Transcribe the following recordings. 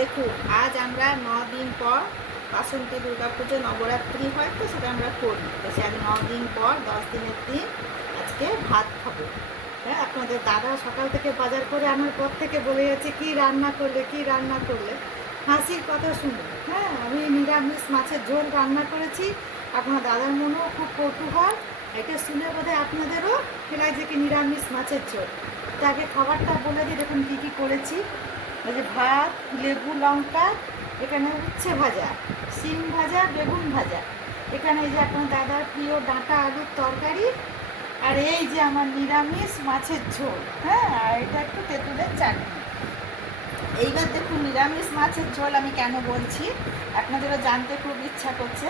দেখুন, আজ আমরা 9 দিন পর বাসন্তী দুর্গা পুজো নবরাত্রি হয় তো সেটা আমরা করি। তো সে আজ 9 দিন পর 10 দিনের দিন আজকে ভাত খাবো। হ্যাঁ, আপনাদের দাদা সকাল থেকে বাজার করে আনার পর থেকে বলে যাচ্ছে কী রান্না করলে কী রান্না করলে। হাসির কথা শুনুন। হ্যাঁ, আমি নিরামিষ মাছের ঝোল রান্না করেছি। আপনার দাদার মনেও খুব কৌতূহল। এটা শুনে বোধহয় আপনাদেরও লাগছে কি নিরামিষ মাছের ঝোল। তাকে খাবারটা বলে দিই, দেখুন কী কী করেছি। এই যে ভাত, লেবু, লঙ্কা, এখানে উচ্ছে ভাজা, শিম ভাজা, বেগুন ভাজা, এখানে এই যে আপনার দাদার প্রিয় ডাঁটা আলুর তরকারি, আর এই যে আমার নিরামিষ মাছের ঝোল। হ্যাঁ, আর এটা একটু তেঁতুলের চাটনি। এইবার দেখুন, নিরামিষ মাছের ঝোল আমি কেন বলছি, আপনাদেরও জানতে খুব ইচ্ছা করছে।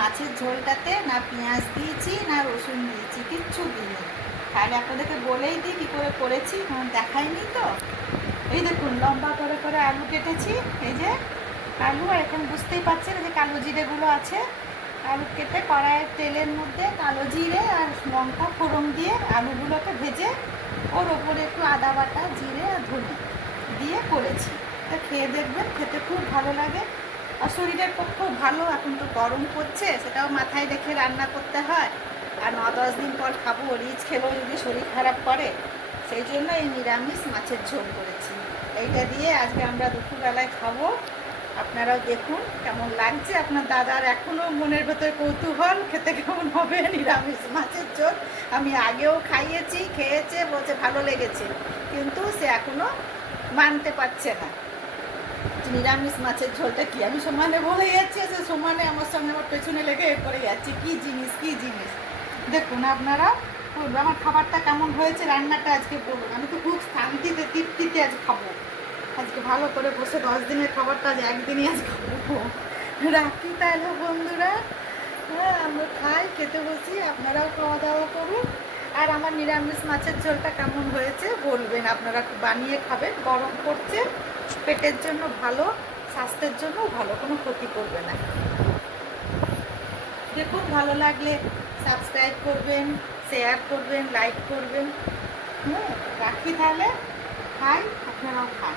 মাছের ঝোলটাতে না পেঁয়াজ দিয়েছি না রসুন দিয়েছি, কিচ্ছু দিইনি। তাহলে আপনাদেরকে বলেই দিই কী করে করেছি, কারণ দেখাইনি তো। এই দেখুন, লম্বা করে করে আলু কেটেছি। এই যে আলু, আর এখন বুঝতেই পারছেন যে কালো জিরেগুলো আছে। আলু কেটে কড়াইয়ের তেলের মধ্যে কালো জিরে আর লঙ্কা ফোড়ন দিয়ে আলুগুলোকে ভেজে ওর ওপরে একটু আদা বাটা, জিরে আর ধনে দিয়ে করেছি। তা খেয়ে দেখবেন, খেতে খুব ভালো লাগে আর শরীরের পক্ষেও ভালো। এখন তো গরম পড়ছে, সেটাও মাথায় রেখে রান্না করতে হয়। আর 9-10 দিন পর খাবো, রিচ খেলেও যদি শরীর খারাপ করে, সেই জন্য এই নিরামিষ মাছের ঝোল করেছি। এইটা দিয়ে আজকে আমরা দুপুরবেলায় খাবো। আপনারাও দেখুন কেমন লাগছে। আপনার দাদার এখনও মনের ভেতরে কৌতূহল, খেতে কেমন হবে নিরামিষ মাছের ঝোল। আমি আগেও খাইয়েছি, খেয়েছে, বলছে ভালো লেগেছে, কিন্তু সে এখনও মানতে পারছে না নিরামিষ মাছের ঝোলটা কি। আমি সমানে বলে যাচ্ছি, সে সমানে আমার সঙ্গে আমার পেছনে লেগে পড়ে যাচ্ছে কী জিনিস কী জিনিস। দেখুন আপনারা, আমার খাবারটা কেমন হয়েছে, রান্নাটা আজকে বলুন। আমি তো খুব শান্তিতে তৃপ্তিতে আজ খাবো। আজকে ভালো করে বসে 10 দিনের খাবারটা আজ একদিনই আজ খাবো। রাখি তাহলে বন্ধুরা। হ্যাঁ, আমরা খাই, খেতে বসি, আপনারাও খাওয়া দাওয়া করুন। আর আমার নিরামিষ মাছের ঝোলটা কেমন হয়েছে বলবেন। আপনারা বানিয়ে খাবেন, গরম করছে, পেটের জন্য ভালো, স্বাস্থ্যের জন্যও ভালো, কোনো ক্ষতি করবে না। দেখুন, ভালো লাগলে সাবস্ক্রাইব করবেন, শেয়ার করবেন, লাইক করবেন। রাখি তাহলে, খাই, আপনারাও খান।